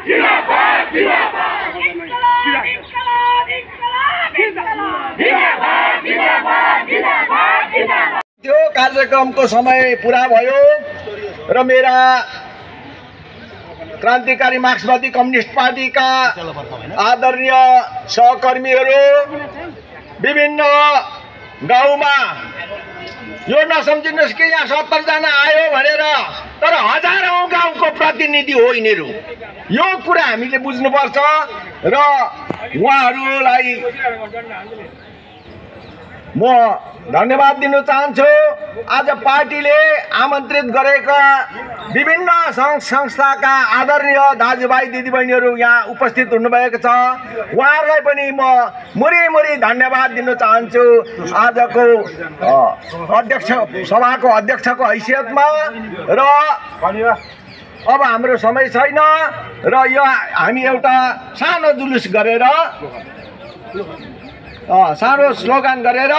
त्यो कार्यक्रमको समय पुरा भयो र मेरा क्रान्तिकारी मार्क्सवादी कम्युनिस्ट पार्टीका आदरणीय सहकर्मीहरू विभिन्न गाउँमा यो नसम्झिनुहोस् कि यहाँ 70 जना आयो भनेर, तर हजारौं गाउँको प्रतिनिधि हो यिनीहरू। यो कुरा हामीले बुझ्नुपर्छ र उहाँहरूलाई म धन्यवाद दिन चाहन्छु। आज पार्टीले आमन्त्रित गरेका विभिन्न सङ्घ संस्थाका आदरणीय दाजुभाइ दिदीबहिनीहरू यहाँ उपस्थित हुनुभएको छ। उहाँहरूलाई पनि म मुरी धन्यवाद दिन चाहन्छु आजको अध्यक्ष सभाको अध्यक्षको हैसियतमा। र अब हाम्रो समय छैन र यो हामी एउटा सानो जुलुस गरेर सानो स्लोगन गरेर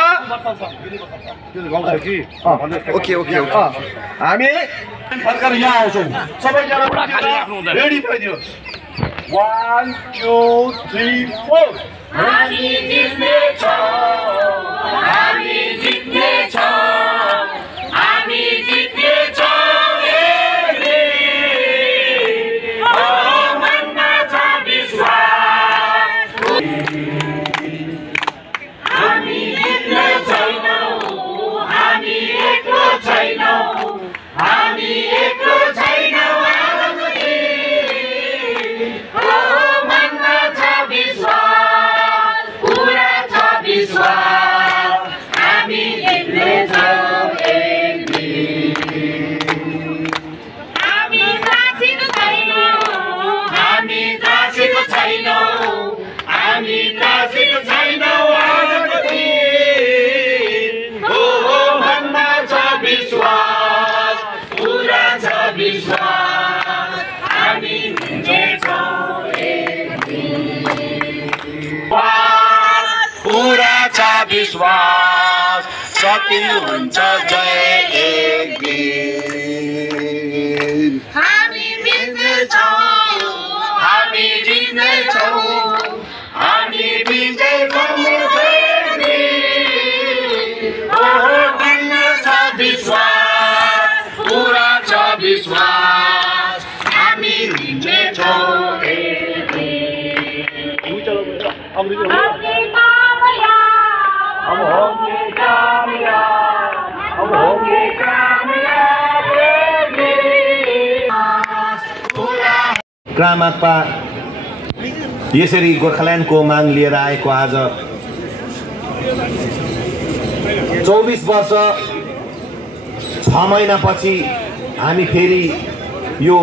हामी फर्केर यहाँ आउँछौँ। सबैजना रेडी भइदियोस्। 1 2 3 4 हामी जित्नेछौँ, हामी जित्नेछौँ, हामी जित्नेछौँ। विश्वास सत्य हुन्छ जय एक दिन। हामी जित्नेछौँ, हामी जित्नेछौँ, हामी विजय गर्नेछौँ। पूर्ण छ विश्वास, पूरा छ विश्वास, हामी जित्नेछौँ एक दिन। क्रामाक्पा यसरी गोर्खाल्यान्डको माग लिएर आएको आज 24 वर्ष 6 महिनापछि हामी फेरि यो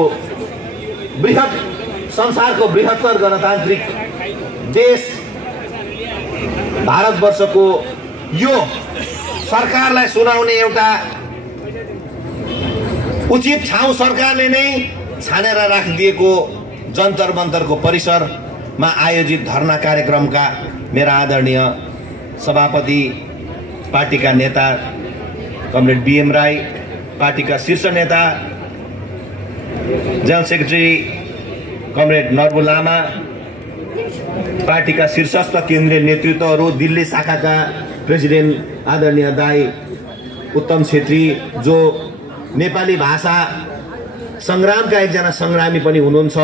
बृहत संसारको बृहत्तर गणतान्त्रिक देश भारतवर्षको यो सरकारलाई सुनाउने एउटा उचित ठाउँ सरकारले नै छानेर राखिदिएको जन्तर मन्तरको परिसरमा आयोजित धरना कार्यक्रमका मेरा आदरणीय सभापति, पार्टीका नेता कमरेड बीएम राई, पार्टीका शीर्ष नेता general secretary comrade Norbu Lama, पार्टीका शीर्षस्थ केन्द्रीय नेतृत्वहरू, दिल्ली शाखाका प्रेसिडेन्ट आदरणीय दाई उत्तम छेत्री जो नेपाली भाषा संग्रामका एकजना संग्रामी पनि हुनुहुन्छ,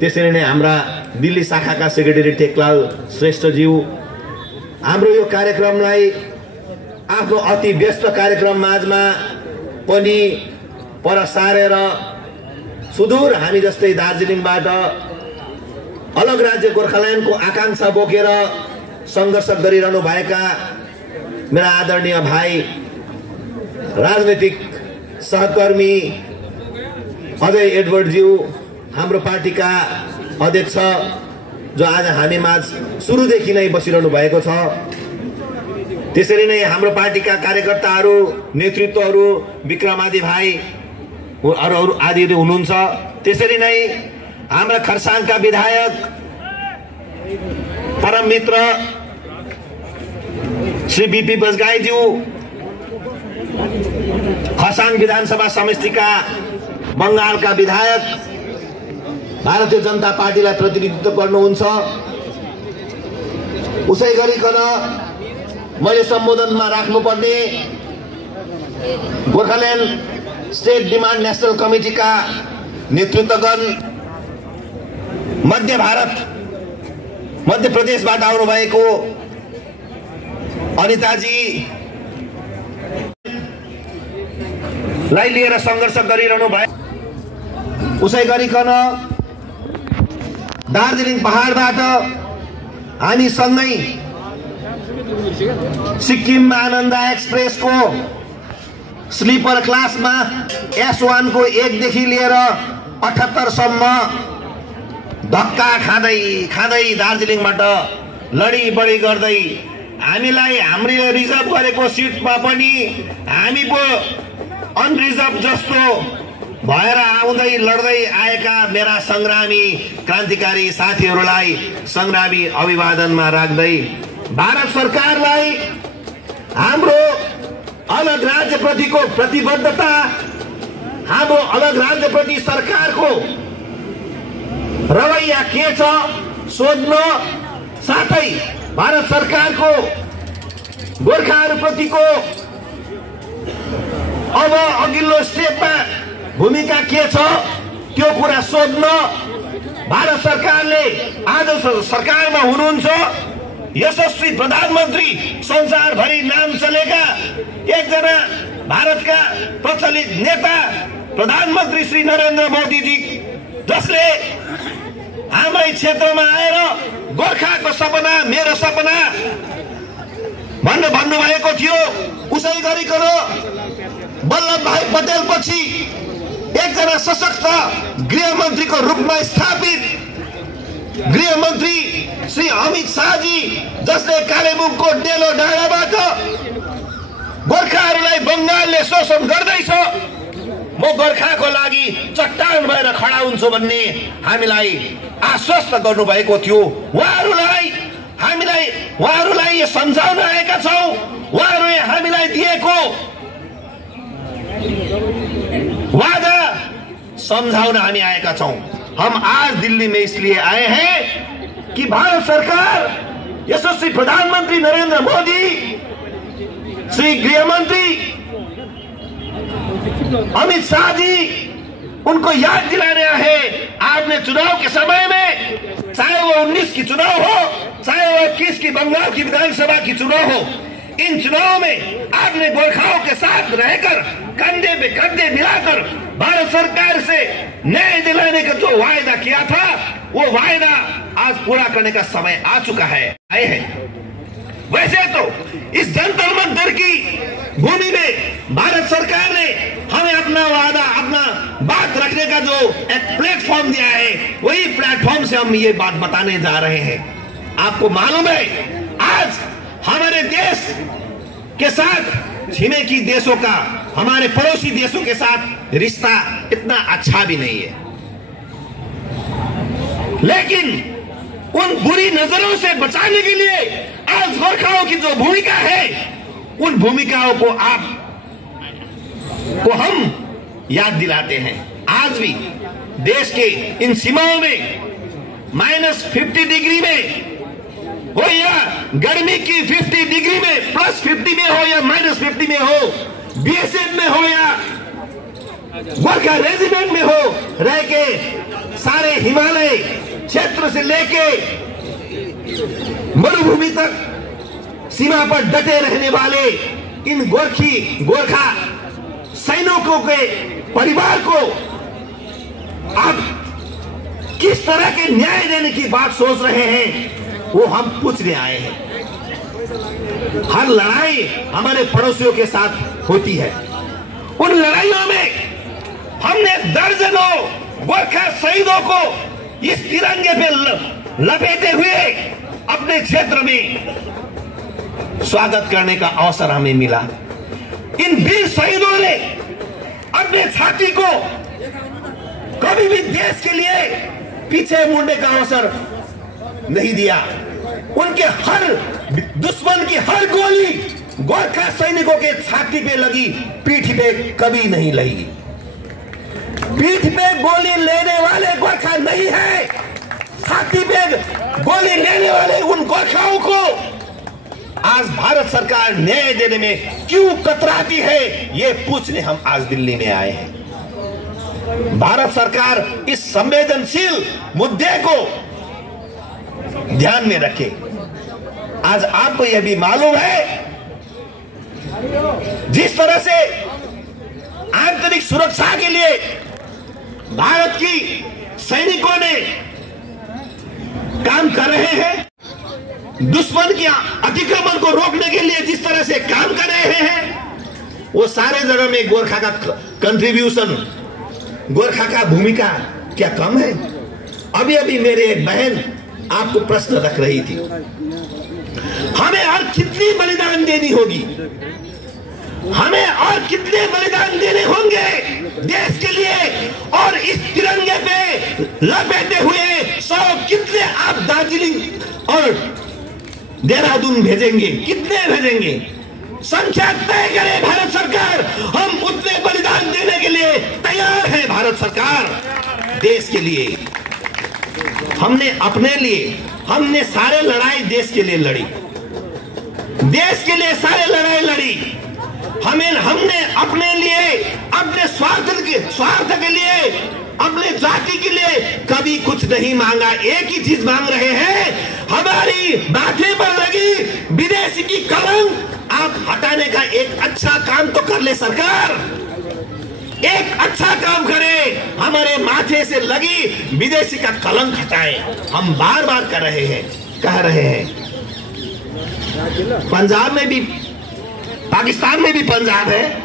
त्यसरी नै हाम्रा दिल्ली शाखाका सेक्रेटरी टेकलाल श्रेष्ठज्यू, हाम्रो यो कार्यक्रमलाई आफ्नो अति व्यस्त कार्यक्रम माझमा पनि पर सारेर सुदूर हामी जस्तै दार्जिलिङबाट अलग राज्य गोर्खाल्यान्डको आकांक्षा बोकेर संघर्ष गरिरहनु भएका मेरा आदरणीय भाइ राजनीतिक सहकर्मी अजय एडवर्डज्यू, हाम्रो पार्टीका अध्यक्ष जो आज हामी माझ सुरुदेखि नै बसिरहनु भएको छ, त्यसरी नै हाम्रो पार्टीका कार्यकर्ताहरू, नेतृत्वहरू, विक्रमादि भाइ अरू आदिहरू हुनुहुन्छ, त्यसरी नै हाम्रा खरसाङका विधायक परम मित्र श्री बीपी बजगाईज्यू, खरसाङ विधानसभा समष्टिका बंगालका विधायक भारतीय जनता पार्टीलाई प्रतिनिधित्व गर्नुहुन्छ। उसै गरिकन मैले सम्बोधनमा राख्नुपर्ने गोर्खाल्यान्ड स्टेट डिमान्ड नेशनल कमिटीका नेतृत्वगण, मध्य प्रदेशबाट आउनुभएको अनिताजी लाई लिएर सङ्घर्ष गरिरहनु भयो। उसै गरिकन दार्जिलिङ पहाडबाट हामी सँगै सिक्किम आनन्द एक्सप्रेसको स्लिपर क्लासमा S1 को 1 देखि लिएर 78 सम्म धक्का खाँदै दार्जिलिङबाट लडी बडी गर्दै हामीले हामीले रिजर्भ गरेको सिटमा पनि हामी पो अनरिजर्भ जस्तो भएर आउँदै लड्दै आएका मेरा संग्रामी क्रान्तिकारी साथीहरूलाई संग्रामी अभिवादनमा राख्दै भारत सरकारलाई हाम्रो अलग राज्यप्रतिको प्रतिबद्धता, हाम्रो अलग राज्यप्रति सरकारको रवैया के छ सोध्न, साथै भारत सरकारको गोर्खाहरूप्रतिको अब अघिल्लो स्टेपमा भूमिका के छ त्यो कुरा सोध्न भारत सरकारले आज सरकारमा हुनुहुन्छ यशस्वी प्रधानमन्त्री, संसारभरि नाम चलेका एकजना भारतका प्रचलित नेता प्रधानमन्त्री श्री नरेन्द्र मोदीजी, जसले हाम्रै क्षेत्रमा आएर गोर्खाको सपना मेरो सपना भन्नुभएको थियो। उसै गरिकन वल्लभ भाई पटेल पछि एकजना सशक्त गृहमन्त्रीको रूपमा स्थापित गृहमन्त्री श्री अमित शाहजी, जसले कालेबुङको डेलो डाँडाबाट गोर्खाहरूलाई बङ्गालले शोषण गर्दैछ, म गोर्खाको लागि चट्टान भएर खडा हुन्छु भन्ने हामीलाई आश्वस्त गर्नुभएको थियो। उहाँहरूलाई यो सम्झाउन आएका छौँ। उहाँहरूले हामीलाई दिएको वादा समझाउन हामी आएका छौं। हम आज दिल्ली में इसलिए आए हैं कि भारत सरकार, यशस्वी प्रधानमंत्री नरेंद्र मोदी, श्री गृह मंत्री अमित शाह जी, उनको याद दिलाने है। आपने चुनाव के समय में, चाहे वो 19 की चुनाव हो, चाहे वो 21 की बंगाल की विधानसभा की चुनाव हो, इन चुनाव में आपने गोरखाओं के साथ रहकर कंधे पे कंधे मिलाकर भारत सरकार से न्याय दिलाने का जो वायदा किया था, वो वायदा आज पूरा करने का समय आ चुका है, आए हैं। वैसे तो इस जंतर मंतर की भूमि में भारत सरकार ने हमें अपना वादा, अपना बात रखने का जो एक प्लेटफॉर्म दिया है, वही प्लेटफॉर्म से हम ये बात बताने जा रहे हैं। आपको मालूम है, आज हमारे देश के साथ छिमेकी देशों का, हमारे पड़ोसी देशों के साथ रिश्ता इतना अच्छा भी नहीं है, लेकिन उन बुरी नजरों से बचाने के लिए आज गोरखाओं की जो भूमिका है, उन भूमिकाओं को हम याद दिलाते हैं। आज भी देश के इन सीमाओं में -50 डिग्री में हो या गर्मी की 50 डिग्री में, +50 में हो या -50 में हो, BSF में हो या गोरखा रेजिमेंट में हो, रह के सारे हिमालय क्षेत्र से लेके मरुभूमि तक सीमा पर डटे रहने वाले इन गोरखा सैनिकों के परिवार को आप किस तरह के न्याय देने की बात सोच रहे हैं, वो हम पूछने आए हैं। हर लड़ाई हमारे पड़ोसियों के साथ होती है। उन लड़ाइयों में हमने दर्जनों गोरखा शहीदों को इस तिरंगे पे लपेटे हुए अपने क्षेत्र में स्वागत करने का अवसर हमें मिला। इन वीर शहीदों ने अपने छाती को कभी भी देश के लिए पीछे मुड़ने का अवसर नहीं दिया। उनके हर दुश्मन की हर गोली गोरखा सैनिकों के छाती पे लगी, पीठ पे कभी नहीं लगी। पीठ पे गोली लेने वाले गोरखा नहीं है। गोरखाओं को आज भारत सरकार न्याय देने में क्यों कतराती है, ये पूछने हम आज दिल्ली में आए हैं। भारत सरकार इस संवेदनशील मुद्दे को ध्यान में रखे। आज आपको यह भी मालूम है, जिस तरह से आंतरिक सुरक्षा के लिए भारत की सैनिकों ने काम कर रहे हैं, दुश्मन के अतिक्रमण को रोकने के लिए जिस तरह से काम कर रहे हैं, वो सारे जगह में गोरखा का कंट्रीब्यूशन, गोरखा का भूमिका क्या कम है? अभी अभी मेरे एक बहन आपको प्रश्न रख रही थी, हमें और कितनी बलिदान देनी होगी, हमें और कितने बलिदान देने होंगे देश के लिए, और इस तिरंगे पे लपेटे हुए 100 कितने आप दार्जिलिंग और देहरादून भेजेंगे, कितने भेजेंगे? संख्या तय करे भारत सरकार, हम उतने बलिदान देने के लिए तैयार है। भारत सरकार देश के लिए, हमने अपने लिए, हमने सारे लड़ाई देश के लिए लड़ी, देश के लिए सारे लड़ाई लड़ी। हमने अपने लिए, अपने स्वार्थ के लिए, अपने जाति के लिए कभी कुछ नहीं मांगा। एक ही चीज मांग रहे हैं, हमारी माथे पर लगी विदेशी की कलंक आप हटाने का एक अच्छा काम तो कर ले सरकार, एक अच्छा काम करे, हमारे माथे से लगी विदेशी का कलंक हटाए। हम बार बार कर रहे हैं, कह रहे हैं। पंजाब में भी, पाकिस्तान में भी पंजाब है,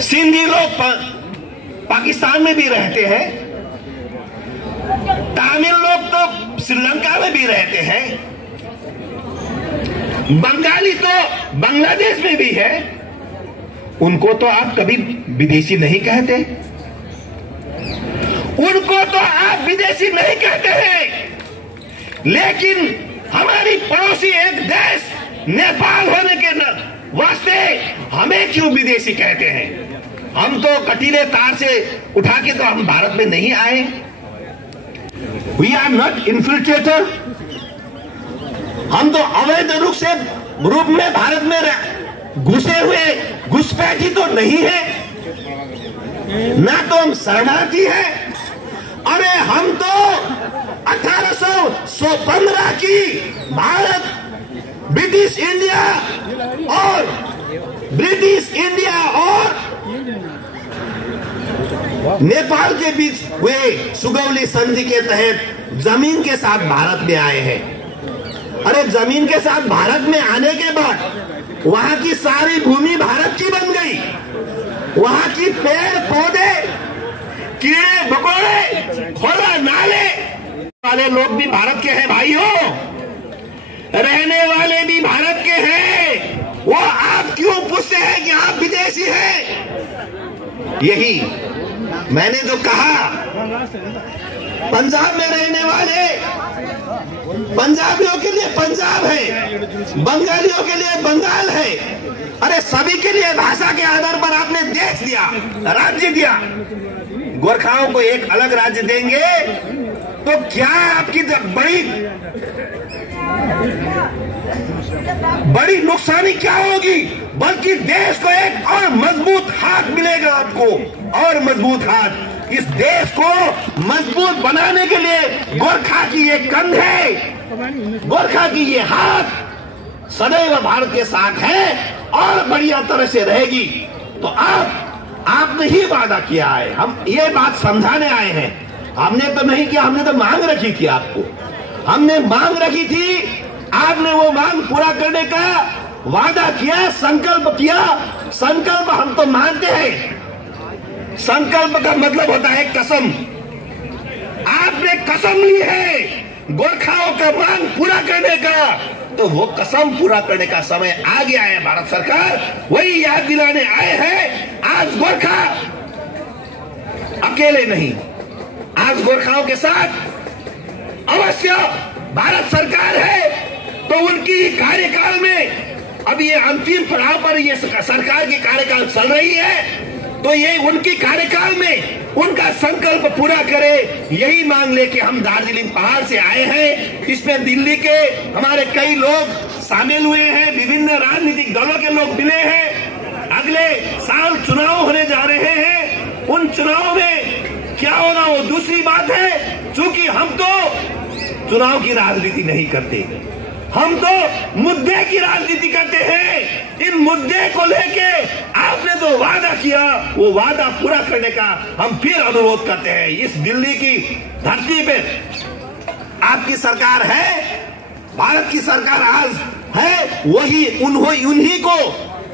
सिंधी लोग पाकिस्तान में भी रहते हैं, तमिल लोग तो श्रीलंका में भी रहते हैं, बंगाली तो बांग्लादेश में भी है। उनको तो आप कभी विदेशी नहीं कहते, उनको तो आप विदेशी नहीं कहते हैं, लेकिन हमारी पड़ोसी एक देश नेपाल होने के वास्ते हमें क्यों विदेशी कहते हैं? हम तो कटीले तार से उठा के तो हम भारत में नहीं आए। वी आर नॉट इन्फिल्ट्रेटर, हम तो अवैध रूप में भारत में घुसे हुए घुसपैठी तो नहीं है, ना तो हम शरणार्थी हैं। अरे हम तो 1815 की भारत ब्रिटिश इंडिया और नेपाल के बीच हुए सुगौली संधि के तहत जमीन के साथ भारत में आए हैं। अरे जमीन के साथ भारत में आने के बाद वहां की सारी भूमि भारत की बन गई, वहां की पेड़ पौधे, कीड़े मकोड़े, खोला नाले वाले लोग भी भारत के हैं भाइयों, रहने वाले भी भारत के हैं। वो आप क्यों पूछते हैं कि आप विदेशी हैं? यही मैंने जो कहा, पंजाब में रहने वाले पंजाबियों के लिए पंजाब है, बंगालियों के लिए बंगाल है। अरे सभी के लिए भाषा के आधार पर आपने देश दिया, राज्य दिया। गोरखाओं को एक अलग राज्य देंगे तो क्या आपकी बड़ी नुकसानी क्या होगी? बल्कि देश को एक और मजबूत हाथ मिलेगा आपको, और मजबूत हाथ। इस देश को मजबूत बनाने के लिए गोरखा की ये कंध है, गोरखा की ये हाथ सदैव भारत के साथ है और बढ़िया तरह से रहेगी। तो आपने ही वादा किया है, हम ये बात समझाने आए हैं। हमने तो नहीं किया, हमने तो मांग रखी थी आपको, हमने मांग रखी थी, आपने वो मांग पूरा करने का वादा किया, संकल्प किया। संकल्प हम तो मानते हैं, संकल्प का मतलब होता है कसम। आपने कसम ली है गोरखाओं का मांग पूरा करने का, तो वो कसम पूरा करने का समय आ गया है। भारत सरकार वही याद दिलाने आए हैं। आज गोरखा अकेले नहीं, आज गोरखाओं के साथ अवश्य भारत सरकार है। तो उनकी कार्यकाल में, अब ये अंतिम पड़ाव पर ये सरकार की कार्यकाल चल रही है, तो ये उनकी कार्यकाल में उनका संकल्प पूरा करे, यही मांग लेके हम दार्जिलिंग पहाड़ से आए हैं। इसमें दिल्ली के हमारे कई लोग शामिल हुए हैं, विभिन्न राजनीतिक दलों के लोग मिले हैं। अगले साल चुनाव होने जा रहे हैं, उन चुनाव में क्या होगा वो दूसरी बात है। चूंकि हम तो चुनाव की राजनीति नहीं करते, हम तो मुद्दे की राजनीति करते हैं। इन मुद्दे को लेके आपने जो वादा किया, वो वादा पूरा करने का हम फिर अनुरोध करते हैं। इस दिल्ली की धरती पे आपकी सरकार है, भारत की सरकार आज है, वही उन्हीं को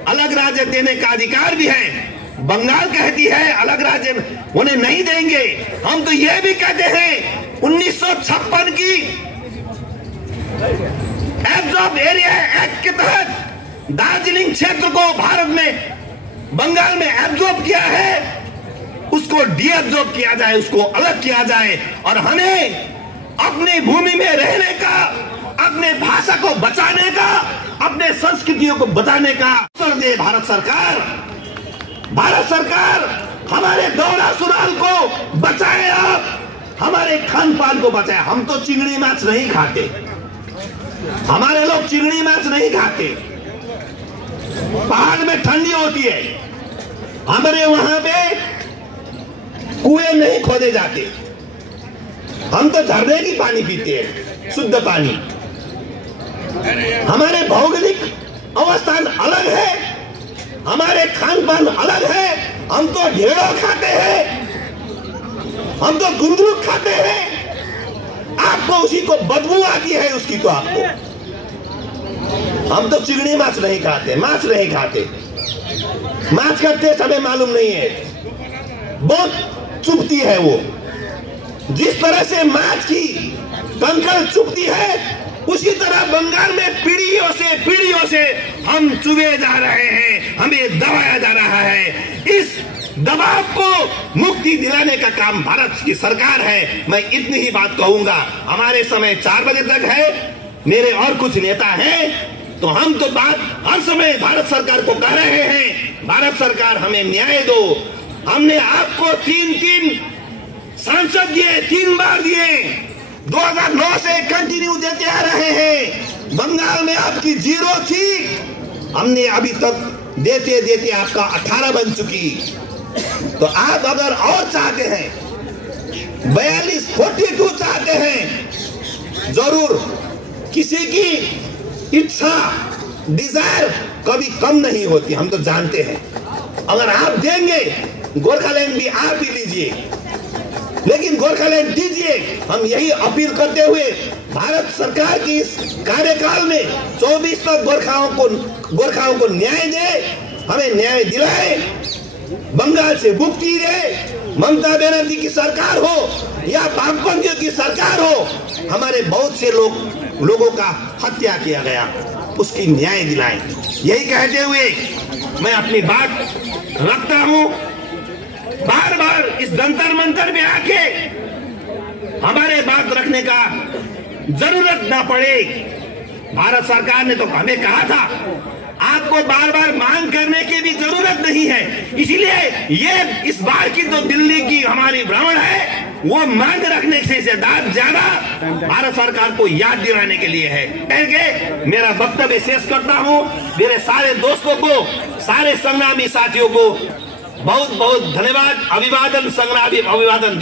अलग राज्य देने का अधिकार भी है। बंगाल कहती है अलग राज्य उन्हें नहीं देंगे। हम तो यह भी कहते हैं 1956 की एब्जॉर्ब एरिया एक्ट के तहत दार्जिलिंग क्षेत्र को भारत में बंगाल में एब्जॉर्ब किया है, उसको डीएब्जॉर्ब किया जाए, उसको अलग किया जाए और हमें अपनी भूमि में रहने का, अपने भाषा को बचाने का, अपने संस्कृतियों को बचाने का अवसर दे भारत सरकार। भारत सरकार हमारे दोहरा सुराल को बचाए, आप हमारे खान पान को बचाए। हम तो चिंगड़ी माछ नहीं खाते, हमारे लोग चिंगड़ी माछ नहीं खाते। पहाड़ में ठंडी होती है, हमारे वहां पे कुएं नहीं खोदे जाते, हम तो झरने की पानी पीते हैं, शुद्ध पानी। हमारे भौगोलिक अवस्थान अलग है, हमारे खान पान अलग है। हम तो ढेड़ो खाते हैं, हम तो गुंदरुक खाते हैं, आपको उसी को बदबू आती है उसकी। तो आपको हम तो चिंगड़ी माछ नहीं खाते, माछ नहीं खाते। माछ का टेस्ट हमें मालूम नहीं है, बहुत चुभती है वो। जिस तरह से माछ की कंकड़ चुभती है, उसी तरह बंगाल में पीढ़ियों से हम चुभे जा रहे हैं, हमें दबाया जा रहा है। इस दबाव को मुक्ति दिलाने का काम भारत की सरकार है। मैं इतनी ही बात कहूंगा। हमारे समय 4 बजे तक है, मेरे और कुछ नेता हैं, तो हम तो बात हर समय भारत सरकार को कह रहे हैं, भारत सरकार हमें न्याय दो। हमने आपको 3 सांसद दिए, 3 बार दिए, 2009 से कंटिन्यू देते आ रहे हैं। बंगाल में आपकी 0 थी, हमने अभी तक देते देते आपका 18 बन चुकी। तो आप अगर और चाहते हैं, 42 चाहते हैं, जरूर किसी की इच्छा, डिजायर कभी कम नहीं होती, हम तो जानते हैं। अगर आप देंगे, गोरखालैंड भी आप ही लीजिए, लेकिन गोरखालैंड दीजिए। हम यही अपील करते हुए भारत सरकार की इस कार्यकाल में 24 तक गोरखाओं को न्याय दे, हमें न्याय दिलाए, बंगाल से मुक्ति दे। ममता बनर्जी की सरकार हो या वामपंथियों की सरकार हो, हमारे बहुत से लोगों का हत्या किया गया, उसकी न्याय दिलाएं। यही कहते हुए मैं अपनी बात रखता हूं। बार बार इस जंतर मंतर में आके हमारे बात रखने का जरूरत ना पड़े। भारत सरकार ने तो हमें कहा था, आपको बार बार मांग करने की भी जरूरत नहीं है। इसलिए ये इस बार की तो दिल्ली की हमारी भ्रमण है, वो मांग रखने से ज्यादा भारत सरकार को याद दिलाने के लिए है। करके मेरा वक्तव्य शेष करता हूँ। मेरे सारे दोस्तों को, सारे संग्रामी साथियों को बहुत बहुत धन्यवाद, अभिवादन, संग्रामी अभिवादन।